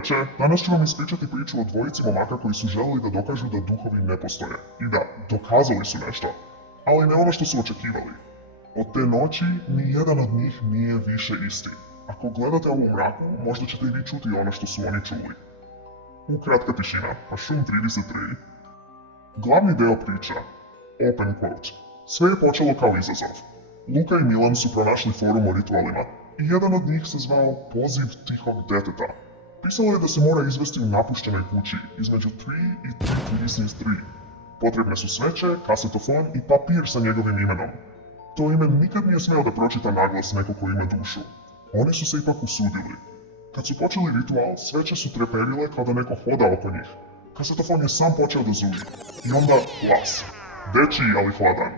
veče, danas ću vam ispričati priču o dvojici momaka koji su želeli da dokažu da duhovi ne postoje. I da, dokazali su nešto, ali ne ono što su očekivali. Od te noći, ni jedan od njih nije više isti. Ako gledate ovo u mraku, možda ćete i vi čuti ono što su oni čuli. Kratka tišina, a šum 33. Glavni deo priča, open quote. Sve je počelo kao izazov. Luka i Milan su pronašli forum o ritualima i jedan od njih se zvao Poziv tihog deteta. Pisalo je da se mora izvesti u napuštenoj kući između 3 i 3 Reasons 3. Potrebne su sveće, kasetofon i papir sa njegovim imenom. To ime nikad nije smeo da pročita naglas neko ko ima dušu. Oni su se ipak usudili. Kad su počeli ritual, sveće su treperile kao da neko hoda oko njih. Kasetofon je sam počeo da zuži. I onda glas. Dečiji, ali hladan.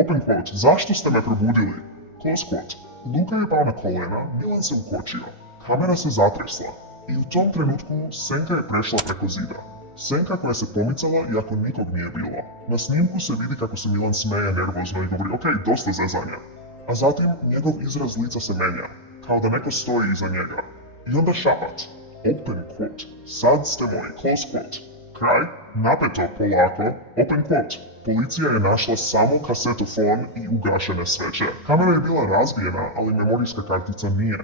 Open quote, zašto ste me probudili? Close quote. Luka je pao na kolena, Milan se ukočio. Kamera se zatresla. I u tom trenutku senka je prešla preko zida. Senka koja se pomicala iako nikog nije bilo. Na snimku se vidi kako se Milan smeje nervozno i govori ok, dosta zezanja. A zatim njegov izraz lica se menja, kao da neko stoji iza njega. I onda šapat. Open quote. Sad ste moji. Close quote. Kraj. Napeto, polako. Open quote. Policija je našla samo kasetofon i ugašene sveće. Kamera je bila razbijena, ali memorijska kartica nije.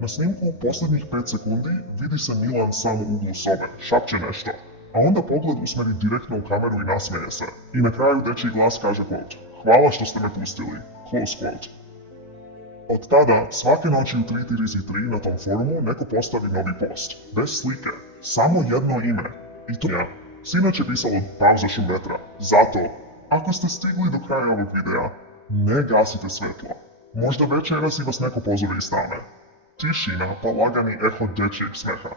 Na snimku posljednjih 5 sekundi vidi se Milan sam u uglu sobe, šapće nešto. A onda pogled usmeri direktno u kameru i nasmeje se. I na kraju dečiji glas kaže quote. Hvala što ste me pustili. Close quote. Od tada, svake noći u 3.33 na tom forumu neko postavi novi post. Bez slike. Samo jedno ime. I to je. Sinoć je pisalo pauza šum vetra. Zato, ako ste stigli do kraja ovog videa, ne gasite svetlo. Možda večeras i vas neko pozove iz tame. Tišina pa lagani eho dečijeg smeha.